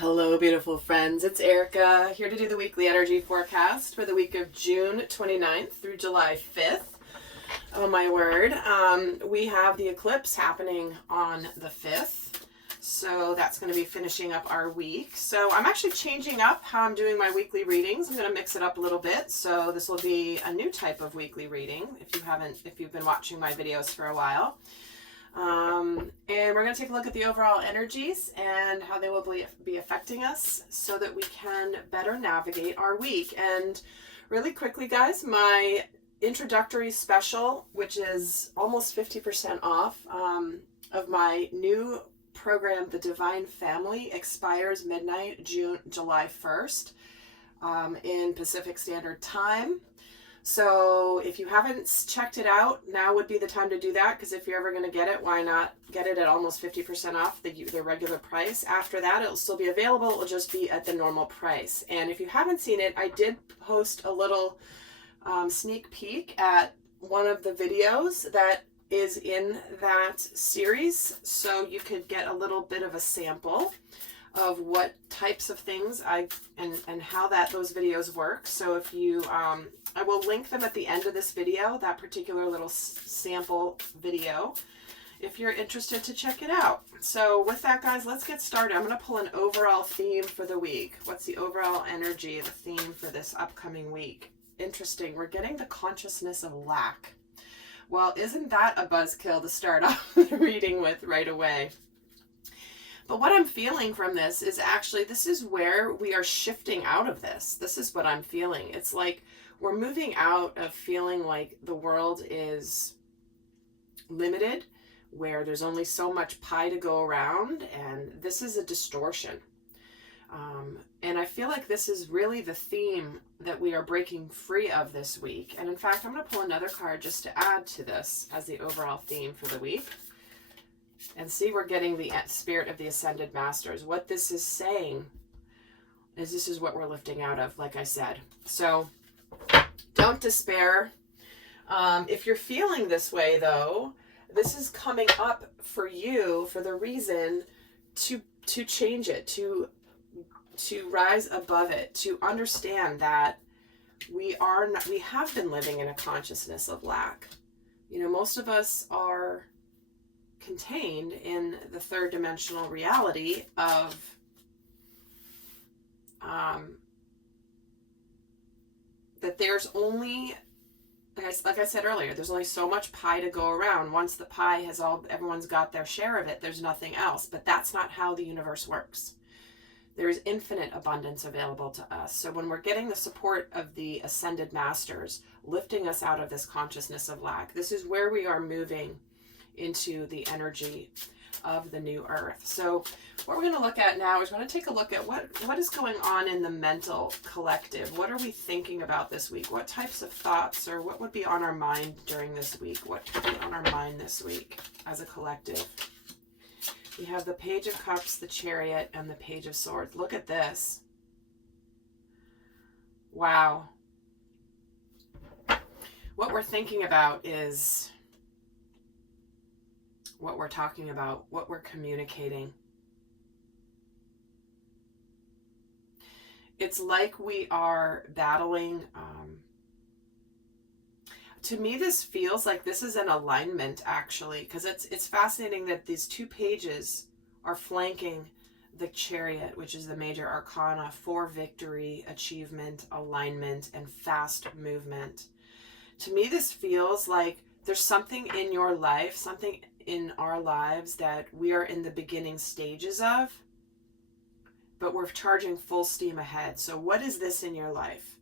Hello, beautiful friends. It's Erika here to do the weekly energy forecast for the week of June 29th through July 5th. Oh my word. We have the eclipse happening on the 5th. So that's going to be finishing up our week. So I'm actually changing up how I'm doing my weekly readings. I'm going to mix it up a little bit. So this will be a new type of weekly reading if you've been watching my videos for a while. And we're going to take a look at the overall energies and how they will be affecting us so that we can better navigate our week. And really quickly, guys, my introductory special, which is almost 50% off of my new program, The Divine Family, expires midnight, July 1st in Pacific Standard Time. So if you haven't checked it out, now would be the time to do that, because if you're ever going to get it, why not get it at almost 50% off the regular price. After that, it'll still be available. It will just be at the normal price. And if you haven't seen it, I did post a little sneak peek at one of the videos that is in that series, so you could get a little bit of a sample of what types of things and how those videos work. So if you I will link them at the end of this video, that particular little sample video, if you're interested to check it out. So with that, guys, let's get started. I'm going to pull an overall theme for the week. What's the overall energy, the theme for this upcoming week? Interesting. We're getting the consciousness of lack. Well, isn't that a buzzkill to start off the reading with right away? But what I'm feeling from this is actually, this is where we are shifting out of this. This is what I'm feeling. It's like we're moving out of feeling like the world is limited, where there's only so much pie to go around, and this is a distortion. And I feel like this is really the theme that we are breaking free of this week. And in fact, I'm going to pull another card just to add to this as the overall theme for the week. And see, we're getting the spirit of the ascended masters. What this is saying is this is what we're lifting out of, like I said. So don't despair. If you're feeling this way, though, this is coming up for you for the reason to change it, to rise above it, to understand that we have been living in a consciousness of lack. You know, most of us are contained in the third dimensional reality of that there's only, like I said earlier, there's only so much pie to go around. Once the pie everyone's got their share of it, there's nothing else. But that's not how the universe works. There is infinite abundance available to us. So when we're getting the support of the ascended masters, lifting us out of this consciousness of lack, this is where we are moving into the energy of the new earth. So what we're going to look at now is we're going to take a look at what is going on in the mental collective. What are we thinking about this week? What types of thoughts, or what would be on our mind during this week? What could be on our mind this week as a collective? We have the Page of Cups, the Chariot, and the Page of Swords. Look at this. Wow. What we're thinking about is what we're talking about, what we're communicating. It's like we are battling. To me, this feels like this is an alignment, actually, because it's fascinating that these two pages are flanking the Chariot, which is the major arcana for victory, achievement, alignment, and fast movement. To me, this feels like there's something in your life, something in our lives that we are in the beginning stages of, but we're charging full steam ahead. So what is this in your life?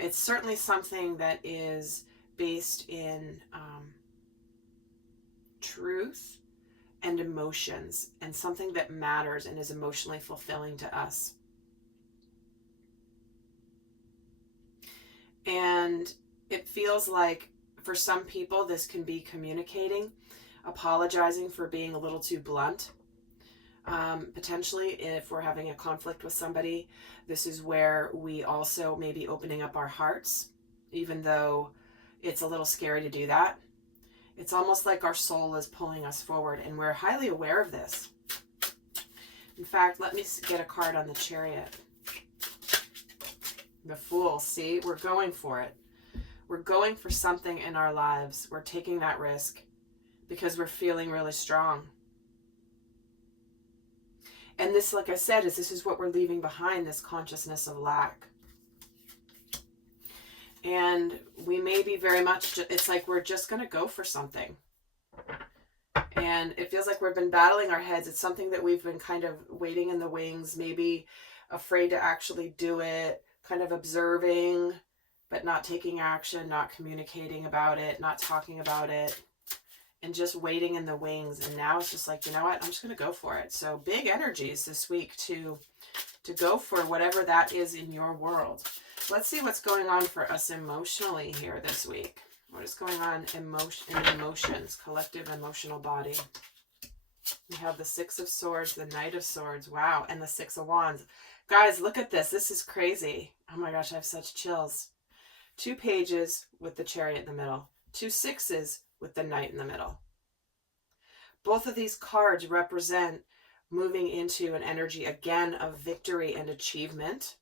It's certainly something that is based in truth and emotions, and something that matters and is emotionally fulfilling to us. And it feels like for some people this can be communicating, apologizing for being a little too blunt. Potentially, if we're having a conflict with somebody, this is where we also may be opening up our hearts, even though it's a little scary to do that. It's almost like our soul is pulling us forward, and we're highly aware of this. In fact, let me get a card on the Chariot. The Fool. See, we're going for it. We're going for something in our lives. We're taking that risk because we're feeling really strong. And this, like I said, this is what we're leaving behind, this consciousness of lack. And we may be very much, it's like we're just going to go for something. And it feels like we've been battling our heads. It's something that we've been kind of waiting in the wings, maybe afraid to actually do it, kind of observing, but not taking action, not communicating about it, not talking about it, and just waiting in the wings. And now it's just like, you know what, I'm just going to go for it. So big energies this week to go for whatever that is in your world. Let's see what's going on for us emotionally here this week. What is going on in emotions, collective emotional body? We have the Six of Swords, the Knight of Swords, wow, and the Six of Wands. Guys, look at this. This is crazy. Oh my gosh, I have such chills. 2 pages with the Chariot in the middle. 2 sixes with the Knight in the middle. Both of these cards represent moving into an energy, again, of victory and achievement.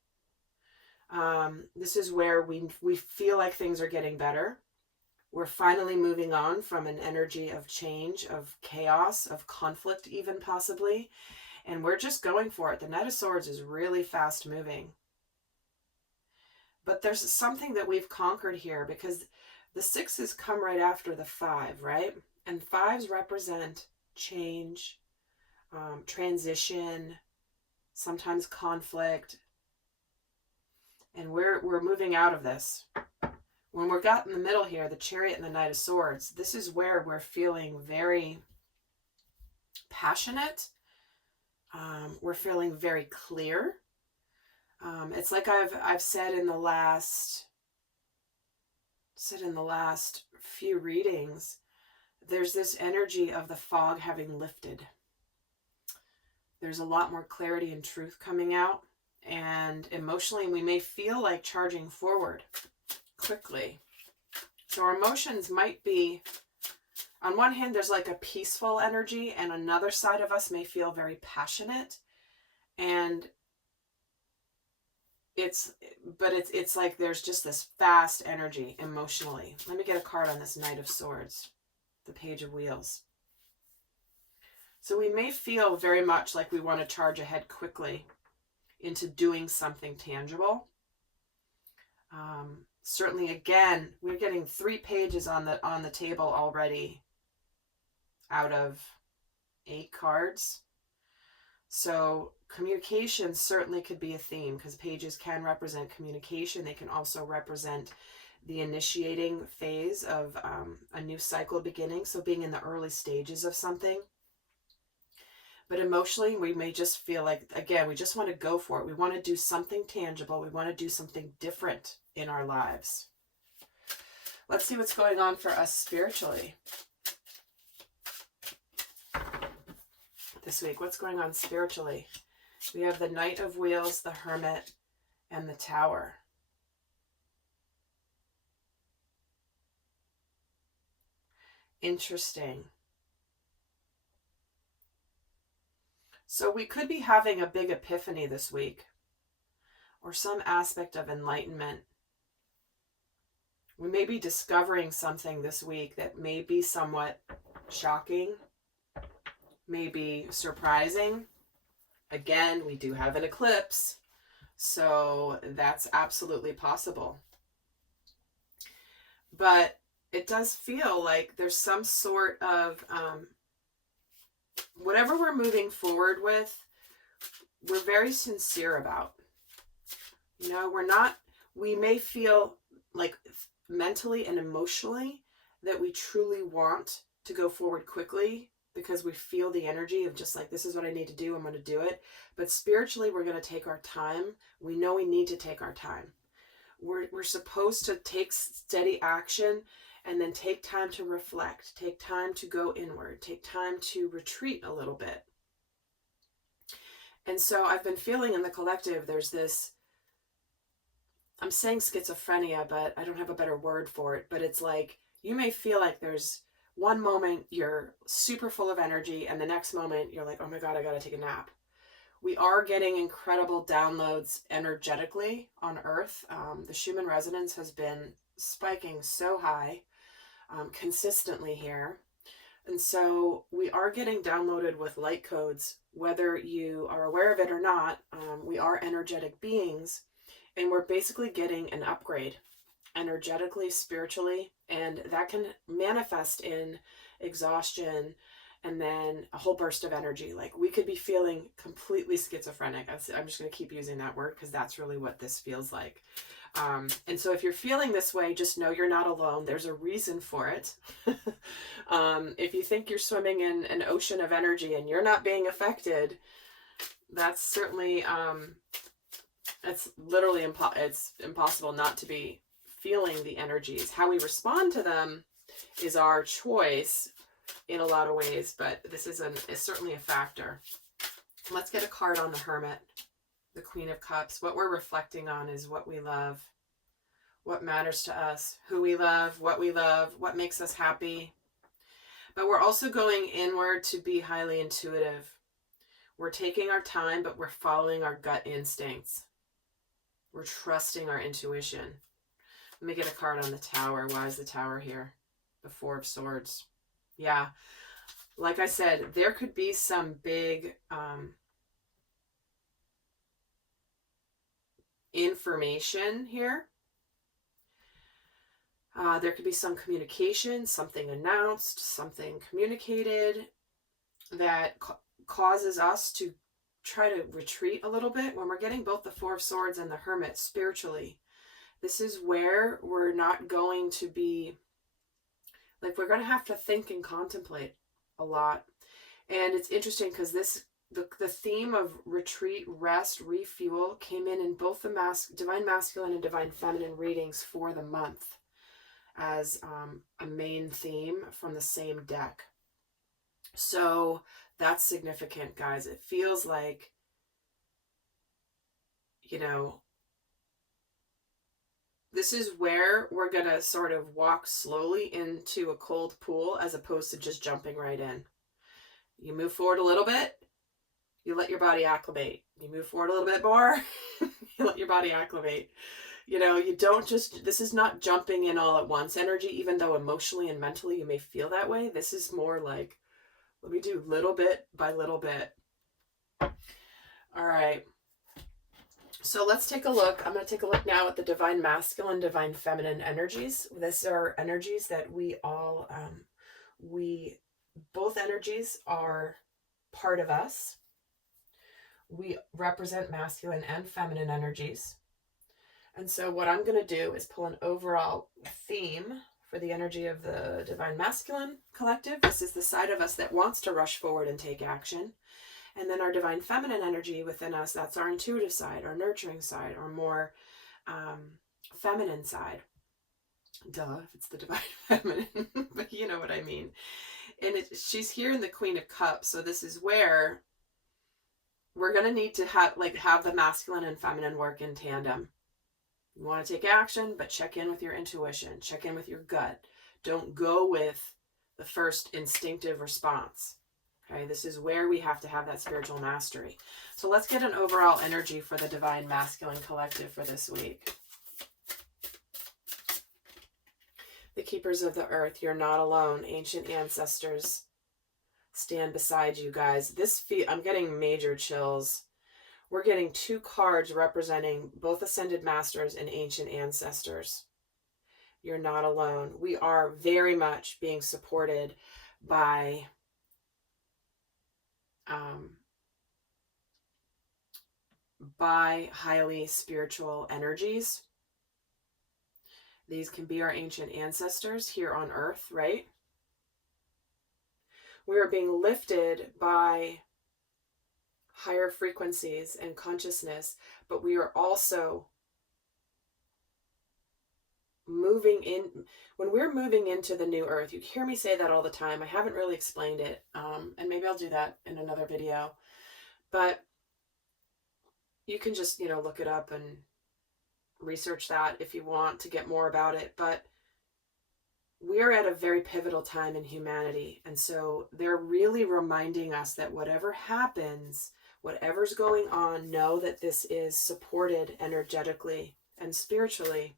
This is where we feel like things are getting better. We're finally moving on from an energy of change, of chaos, of conflict even possibly. And we're just going for it. The Knight of Swords is really fast moving. But there's something that we've conquered here because the sixes come right after the 5, right? And 5s represent change, transition, sometimes conflict. And we're moving out of this. When we're got in the middle here, the Chariot and the Knight of Swords, this is where we're feeling very passionate. We're feeling very clear. It's like I've said in the last few readings, there's this energy of the fog having lifted. There's a lot more clarity and truth coming out. And emotionally, we may feel like charging forward quickly. So our emotions might be, on one hand, there's like a peaceful energy, and another side of us may feel very passionate. And it's like there's just this fast energy emotionally. Let me get a card on this Knight of Swords, the Page of Wheels. So we may feel very much like we want to charge ahead quickly into doing something tangible. Certainly, again, we're getting 3 pages on the table already out of 8 cards. So communication certainly could be a theme because pages can represent communication. They can also represent the initiating phase of a new cycle beginning. So being in the early stages of something. But emotionally, we may just feel like, again, we just want to go for it. We want to do something tangible. We want to do something different in our lives. Let's see what's going on for us spiritually this week. What's going on spiritually? We have the Knight of Wheels, the Hermit, and the Tower. Interesting. So we could be having a big epiphany this week, or some aspect of enlightenment. We may be discovering something this week that may be somewhat shocking, may be surprising. Again, we do have an eclipse, so that's absolutely possible. But it does feel like there's some sort of whatever we're moving forward with, we're very sincere about. You know, we may feel like mentally and emotionally that we truly want to go forward quickly because we feel the energy of just like, this is what I need to do, I'm going to do it. But spiritually, we're going to take our time. We know we need to take our time. We're supposed to take steady action and then take time to reflect, take time to go inward, take time to retreat a little bit. And so I've been feeling in the collective, there's this, I'm saying schizophrenia, but I don't have a better word for it, but it's like, you may feel like there's one moment you're super full of energy and the next moment you're like, oh my God, I got to take a nap. We are getting incredible downloads energetically on Earth. The Schumann resonance has been spiking so high consistently here. And so we are getting downloaded with light codes, whether you are aware of it or not. We are energetic beings, and we're basically getting an upgrade energetically, spiritually, and that can manifest in exhaustion and then a whole burst of energy. Like we could be feeling completely schizophrenic. I'm just going to keep using that word because that's really what this feels like. And so if you're feeling this way, just know you're not alone. There's a reason for it. If you think you're swimming in an ocean of energy and you're not being affected, that's certainly, it's literally it's impossible not to be feeling the energies. How we respond to them is our choice in a lot of ways, but this is certainly a factor. Let's get a card on the Hermit, the Queen of Cups. What we're reflecting on is what we love, what matters to us, who we love, what makes us happy. But we're also going inward to be highly intuitive. We're taking our time, but we're following our gut instincts. We're trusting our intuition. Let me get a card on the Tower. Why is the Tower here? The Four of Swords. Yeah. Like I said, there could be some big information here. There could be some communication, something announced, something communicated that causes us to try to retreat a little bit. When we're getting both the Four of Swords and the Hermit spiritually, this is where we're not going to be, like, we're going to have to think and contemplate a lot. And it's interesting because the theme of retreat, rest, refuel came in both the divine masculine and divine feminine readings for the month as a main theme from the same deck. So that's significant, guys. It feels like, you know, this is where we're going to sort of walk slowly into a cold pool as opposed to just jumping right in. You move forward a little bit, you let your body acclimate. You move forward a little bit more, you let your body acclimate. You know, you don't just, this is not jumping in all at once energy, even though emotionally and mentally you may feel that way. This is more like, let me do little bit by little bit. All right. So let's take a look. I'm going to take a look now at the divine masculine, divine feminine energies. These are energies that we all, both energies are part of us. We represent masculine and feminine energies. And so what I'm going to do is pull an overall theme for the energy of the divine masculine collective. This is the side of us that wants to rush forward and take action. And then our divine feminine energy within us, that's our intuitive side, our nurturing side, our more feminine side. Duh, if it's the divine feminine, but you know what I mean. And she's here in the Queen of Cups, so this is where we're going to need to have the masculine and feminine work in tandem. You want to take action, but check in with your intuition. Check in with your gut. Don't go with the first instinctive response. Okay, this is where we have to have that spiritual mastery. So let's get an overall energy for the divine masculine collective for this week. The keepers of the earth, you're not alone. Ancient ancestors stand beside you, guys. I'm getting major chills. We're getting two cards representing both ascended masters and ancient ancestors. You're not alone. We are very much being supported by highly spiritual energies. These can be our ancient ancestors here on earth, right? We are being lifted by higher frequencies and consciousness, but we are also moving in. When we're moving into the new earth, you hear me say that all the time. I haven't really explained it, and maybe I'll do that in another video, but you can just, look it up and research that if you want to get more about it. But we're at a very pivotal time in humanity, and so they're really reminding us that whatever happens, whatever's going on, know that this is supported energetically and spiritually,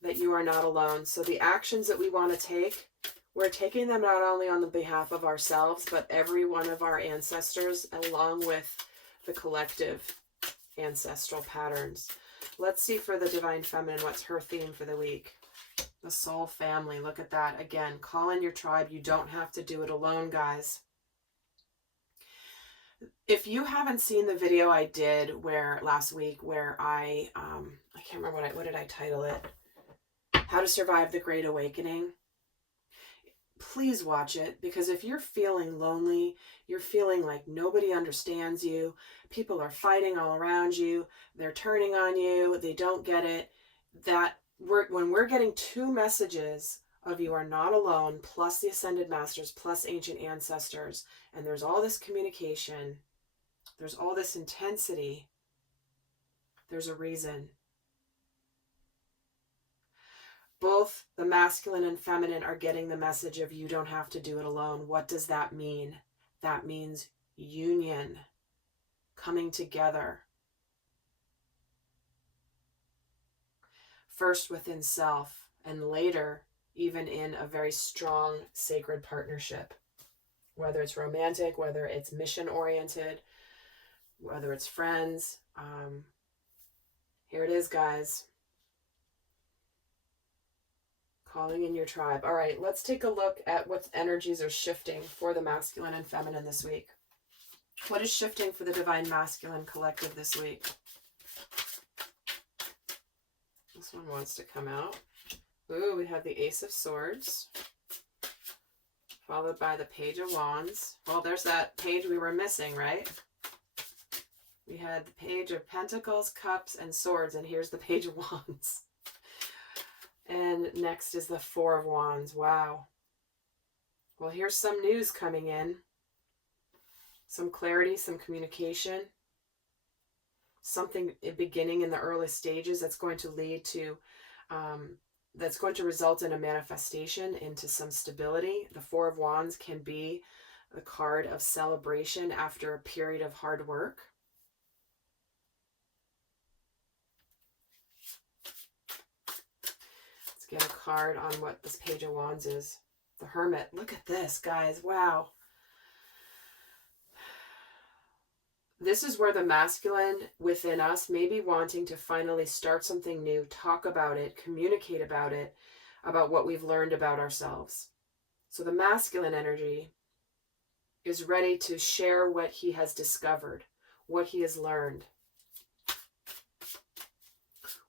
that you are not alone. So the actions that we want to take, we're taking them not only on the behalf of ourselves, but every one of our ancestors, along with the collective ancestral patterns. Let's see for the Divine Feminine, what's her theme for the week? The soul family. Look at that. Again, call in your tribe. You don't have to do it alone, guys. If you haven't seen the video I did last week where I can't remember what did I title it? How to Survive the Great Awakening. Please watch it, because if you're feeling lonely, you're feeling like nobody understands you, people are fighting all around you, they're turning on you, they don't get it, when we're getting two messages of you are not alone, plus the Ascended Masters, plus ancient ancestors, and there's all this communication, there's all this intensity, there's a reason. Both the masculine and feminine are getting the message of you don't have to do it alone. What does that mean? That means union, coming together. First within self, and later even in a very strong sacred partnership. Whether it's romantic, whether it's mission-oriented, whether it's friends. Here it is, guys. Calling in your tribe. All right, let's take a look at what energies are shifting for the masculine and feminine this week. What is shifting for the Divine Masculine Collective this week? This one wants to come out. Ooh, we have the Ace of Swords, followed by the Page of Wands. Well, there's that page we were missing, right? We had the Page of Pentacles, Cups, and Swords, and here's the Page of Wands. And next is the Four of Wands. Wow. Well, here's some news coming in. Some clarity, some communication. Something beginning in the early stages that's going to lead to, that's going to result in a manifestation into some stability. The Four of Wands can be the card of celebration after a period of hard work. Get a card on what this Page of Wands is. The Hermit. Look at this, guys. Wow. This is where the masculine within us may be wanting to finally start something new, talk about it, communicate about it, about what we've learned about ourselves. So the masculine energy is ready to share what he has discovered, what he has learned,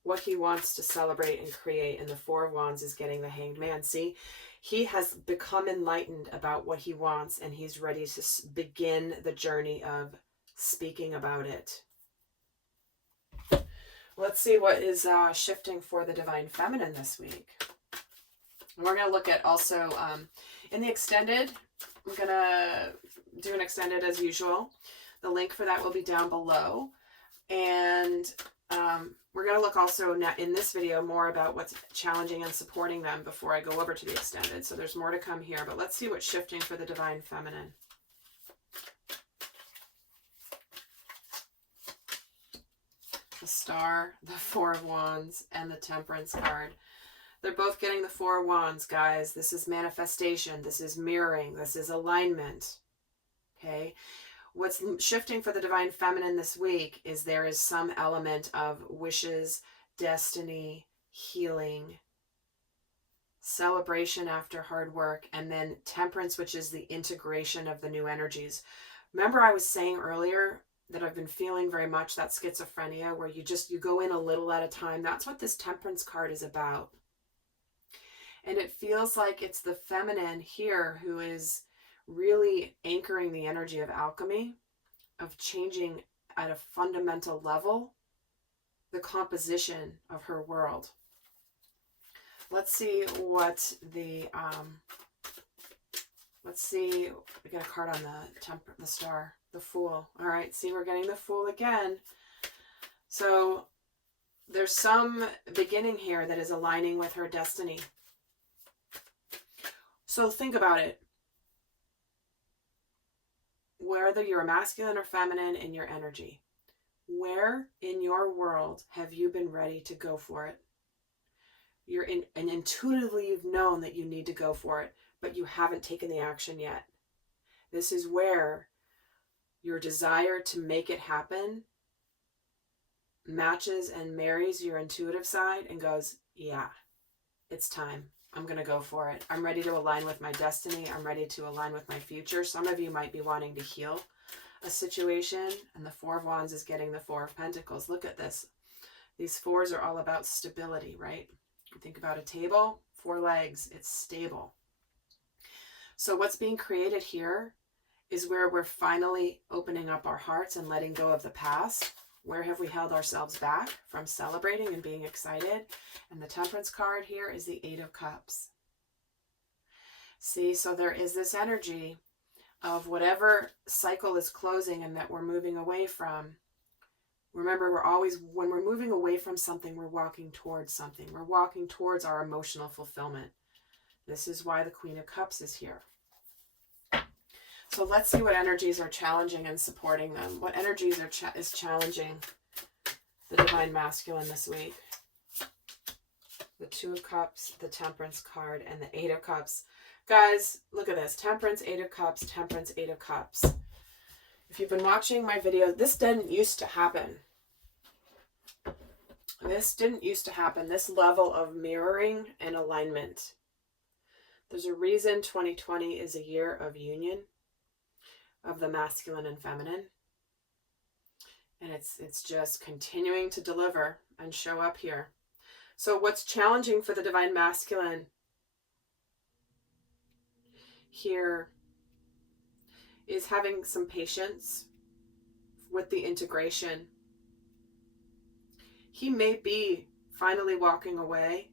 what he wants to celebrate and create. And the Four of Wands is getting the Hanged Man. See, he has become enlightened about what he wants, and he's ready to begin the journey of speaking about it. Let's see what is shifting for the Divine Feminine this week. We're going to look at also in the extended. I'm going to do an extended as usual. The link for that will be down below. And we're going to look also in this video more about what's challenging and supporting them before I go over to the extended. So there's more to come here, but let's see what's shifting for the Divine Feminine. The Star, the Four of Wands, and the Temperance card. They're both getting the Four of Wands, guys. This is manifestation. This is mirroring. This is alignment. Okay? What's shifting for the Divine Feminine this week is there is some element of wishes, destiny, healing, celebration after hard work, and then Temperance, which is the integration of the new energies. Remember I was saying earlier that I've been feeling very much that schizophrenia where you go in a little at a time. That's what this Temperance card is about. And it feels like it's the feminine here who is really anchoring the energy of alchemy, of changing at a fundamental level the composition of her world. Let's see what the we got a card on the Star, the Fool. All right, see, we're getting the Fool again. So there's some beginning here that is aligning with her destiny. So think about it. whether you're masculine or feminine in your energy, where in your world have you been ready to go for it? And intuitively you've known that you need to go for it, but you haven't taken the action yet. This is where your desire to make it happen matches and marries your intuitive side and goes, yeah, it's time. I'm going to go for it. I'm ready to align with my destiny. I'm ready to align with my future. Some of you might be wanting to heal a situation, and the Four of Wands is getting the Four of Pentacles. Look at this. These fours are all about stability, right? You think about a table, 4 legs, it's stable. So what's being created here is where we're finally opening up our hearts and letting go of the past. Where have we held ourselves back from celebrating and being excited? And the Temperance card here is the 8 of Cups. See, so there is this energy of whatever cycle is closing and that we're moving away from. Remember, when we're moving away from something, we're walking towards something. We're walking towards our emotional fulfillment. This is why the Queen of Cups is here. So let's see what energies are challenging and supporting them. What energies is challenging the Divine Masculine this week? The 2 of Cups, the Temperance card, and the 8 of Cups. Guys, look at this. Temperance, 8 of Cups, Temperance, 8 of Cups. If you've been watching my video, this didn't used to happen. This didn't used to happen. This level of mirroring and alignment. There's a reason 2020 is a year of union of the masculine and feminine. And it's just continuing to deliver and show up here. So what's challenging for the Divine Masculine here is having some patience with the integration. He may be finally walking away.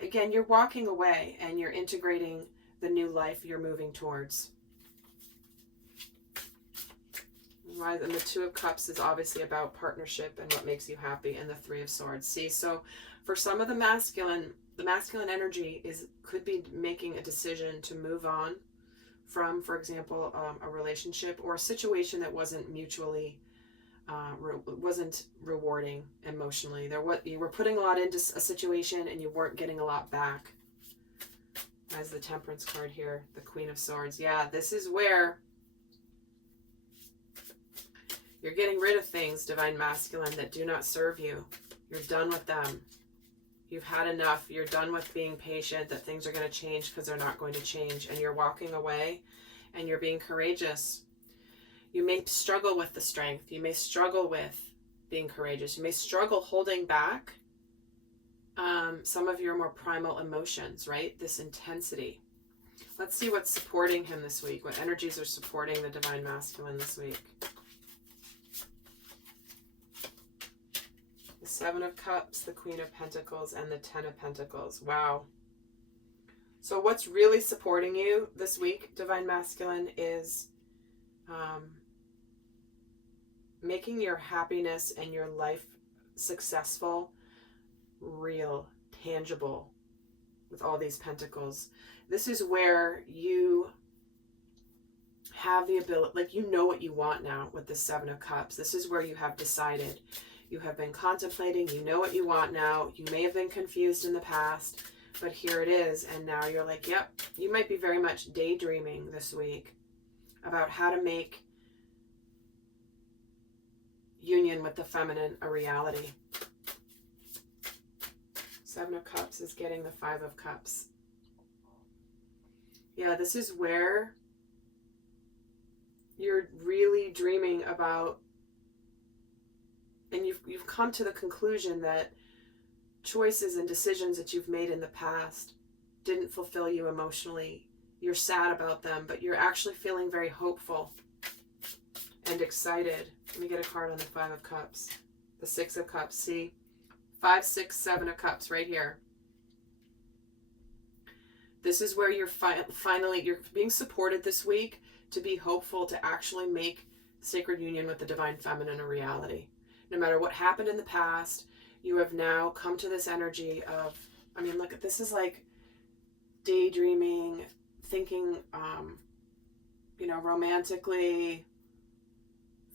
Again, you're walking away and you're integrating the new life you're moving towards. Right, and the 2 of Cups is obviously about partnership and what makes you happy, and the 3 of Swords. See, so for some of the masculine energy could be making a decision to move on from, for example, a relationship or a situation that wasn't mutually, wasn't rewarding emotionally. You were putting a lot into a situation and you weren't getting a lot back. As the Temperance card here, the Queen of Swords. Yeah, this is where you're getting rid of things, Divine Masculine, that do not serve you. You're done with them. You've had enough. You're done with being patient that things are going to change because they're not going to change. And you're walking away and you're being courageous. You may struggle with the strength. You may struggle with being courageous. You may struggle holding back some of your more primal emotions, right? This intensity. Let's see what's supporting him this week. What energies are supporting the Divine Masculine this week? 7 of Cups, the Queen of Pentacles, and the 10 of Pentacles. Wow. So what's really supporting you this week, Divine Masculine, is making your happiness and your life successful, real, tangible with all these pentacles. This is where you have the ability, like you know what you want now with the 7 of Cups. This is where you have decided. You have been contemplating, you know what you want now. You may have been confused in the past, but here it is. And now you're like, yep, you might be very much daydreaming this week about how to make union with the feminine a reality. 7 of Cups is getting the 5 of Cups. Yeah, this is where you're really dreaming about, and you've come to the conclusion that choices and decisions that you've made in the past didn't fulfill you emotionally. You're sad about them, but you're actually feeling very hopeful and excited. Let me get a card on the 5 of Cups. The 6 of Cups. See? 5, 6, 7 of Cups right here. This is where you're finally, you're being supported this week to be hopeful to actually make sacred union with the Divine Feminine a reality. No matter what happened in the past, you have now come to this energy of, I mean, look, this is like daydreaming, thinking romantically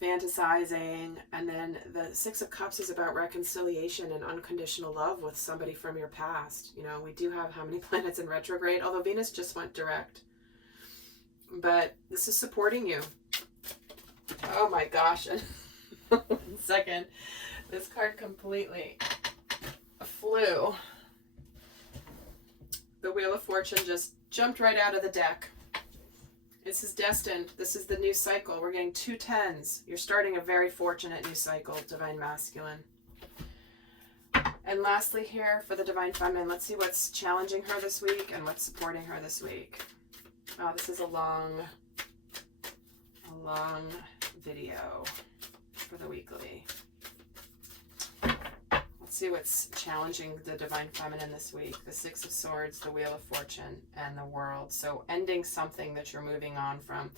fantasizing. And then the Six of Cups is about reconciliation and unconditional love with somebody from your past. We do have how many planets in retrograde, although Venus just went direct. But this is supporting you. Oh my gosh. 1 second. This card completely flew. The Wheel of Fortune just jumped right out of the deck. This is destined. This is the new cycle. We're getting 2 10s. You're starting a very fortunate new cycle, Divine Masculine. And lastly here for the Divine Feminine, let's see what's challenging her this week and what's supporting her this week. Oh, this is a long video for the weekly. Let's see what's challenging the Divine Feminine this week. The Six of Swords, the Wheel of Fortune, and the World. So ending something that you're moving on from.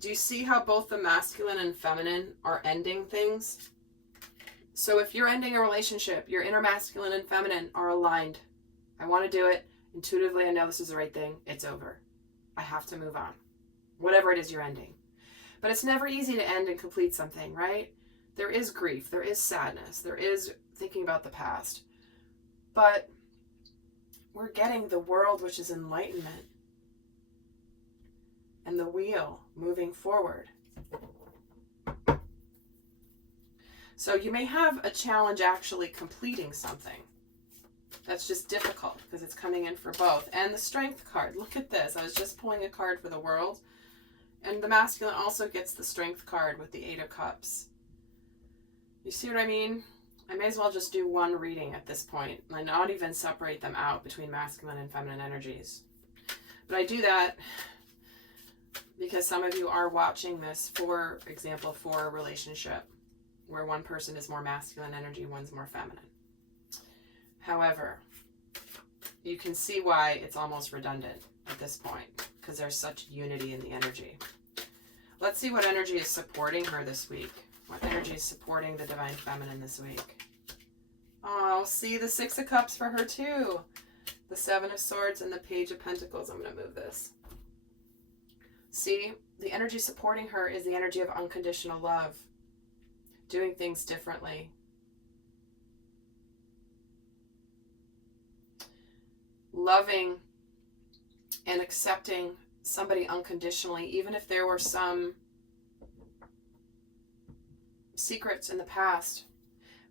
Do you see how both the masculine and feminine are ending things? So if you're ending a relationship, your inner masculine and feminine are aligned. I want to do it. Intuitively, I know this is the right thing. It's over. I have to move on. Whatever it is you're ending. But it's never easy to end and complete something, right? There is grief. There is sadness. There is thinking about the past. But we're getting the World, which is enlightenment. And the Wheel, moving forward. So you may have a challenge actually completing something. That's just difficult because it's coming in for both. And the Strength card. Look at this. I was just pulling a card for the World. And the masculine also gets the Strength card with the 8 of Cups. You see what I mean? I may as well just do one reading at this point and not even separate them out between masculine and feminine energies. But I do that because some of you are watching this, for example, for a relationship where one person is more masculine energy, one's more feminine. However, you can see why it's almost redundant at this point because there's such unity in the energy. Let's see what energy is supporting her this week. What energy is supporting the Divine Feminine this week? Oh, see the 6 of Cups for her too. The 7 of Swords and the Page of Pentacles. I'm going to move this. See, the energy supporting her is the energy of unconditional love. Doing things differently. Loving and accepting somebody unconditionally, even if there were some secrets in the past.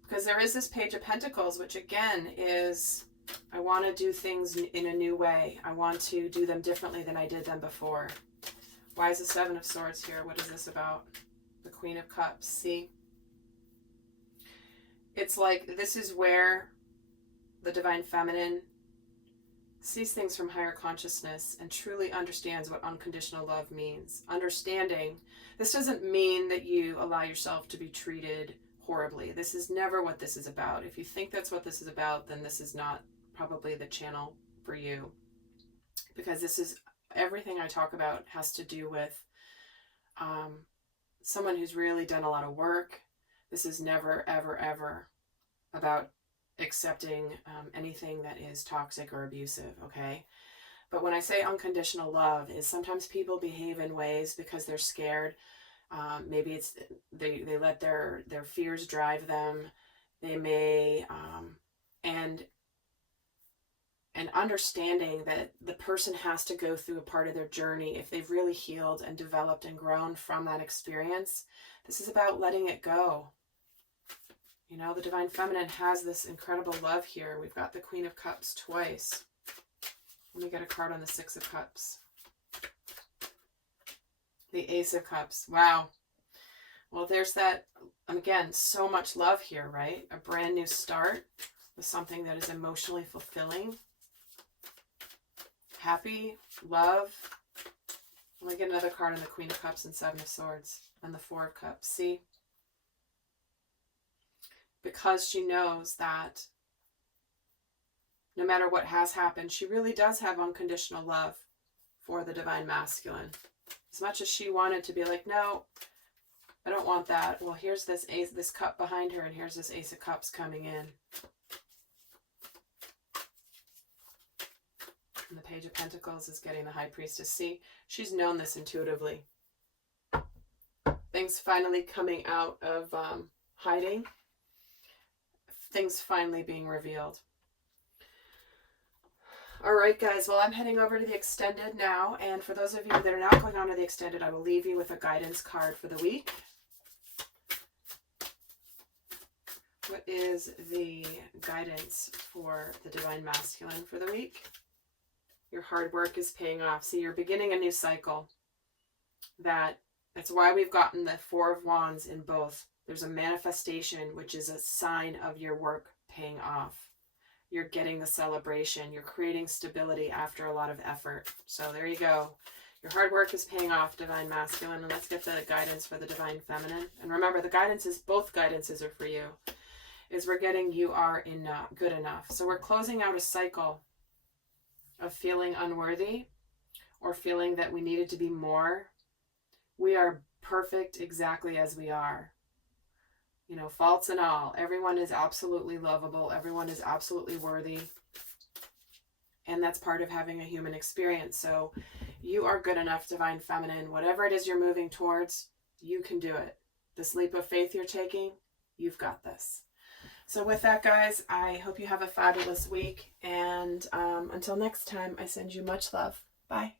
Because there is this Page of Pentacles, which again is, I want to do things in a new way. I want to do them differently than I did them before. Why is the 7 of Swords here? What is this about? The Queen of Cups. See? It's like this is where the Divine Feminine sees things from higher consciousness and truly understands what unconditional love means. Understanding, this doesn't mean that you allow yourself to be treated horribly. This is never what this is about. If you think that's what this is about, then this is not probably the channel for you. Because this is, everything I talk about has to do with someone who's really done a lot of work. This is never, ever, ever about accepting anything that is toxic or abusive, okay? But when I say unconditional love, is sometimes people behave in ways because they're scared. Maybe it's they let their fears drive them. They may and understanding that the person has to go through a part of their journey if they've really healed and developed and grown from that experience. This is about letting it go. You know, the Divine Feminine has this incredible love here. We've got the Queen of Cups twice. Let me get a card on the 6 of Cups. The Ace of Cups. Wow. Well, there's that, again, so much love here, right? A brand new start with something that is emotionally fulfilling. Happy, love. Let me get another card on the Queen of Cups and 7 of Swords and the 4 of Cups. See? Because she knows that no matter what has happened, she really does have unconditional love for the Divine Masculine. As much as she wanted to be like, no, I don't want that. Well, here's this ace, this cup behind her, and here's this Ace of Cups coming in. And the Page of Pentacles is getting the High Priestess. See, she's known this intuitively. things finally coming out of hiding, things finally being revealed. All right, guys. Well, I'm heading over to the extended now. And for those of you that are not going on to the extended, I will leave you with a guidance card for the week. What is the guidance for the Divine Masculine for the week? Your hard work is paying off. See, you're beginning a new cycle. That's why we've gotten the Four of Wands in both. There's a manifestation, which is a sign of your work paying off. You're getting the celebration. You're creating stability after a lot of effort. So there you go. Your hard work is paying off, Divine Masculine. And let's get the guidance for the Divine Feminine. And remember, the guidances, both guidances are for you. Is we're getting you are enough, good enough. So we're closing out a cycle of feeling unworthy or feeling that we needed to be more. We are perfect exactly as we are. You know, faults and all. Everyone is absolutely lovable. Everyone is absolutely worthy. And that's part of having a human experience. So you are good enough, Divine Feminine. Whatever it is you're moving towards, you can do it. This leap of faith you're taking, you've got this. So with that, guys, I hope you have a fabulous week. And until next time, I send you much love. Bye.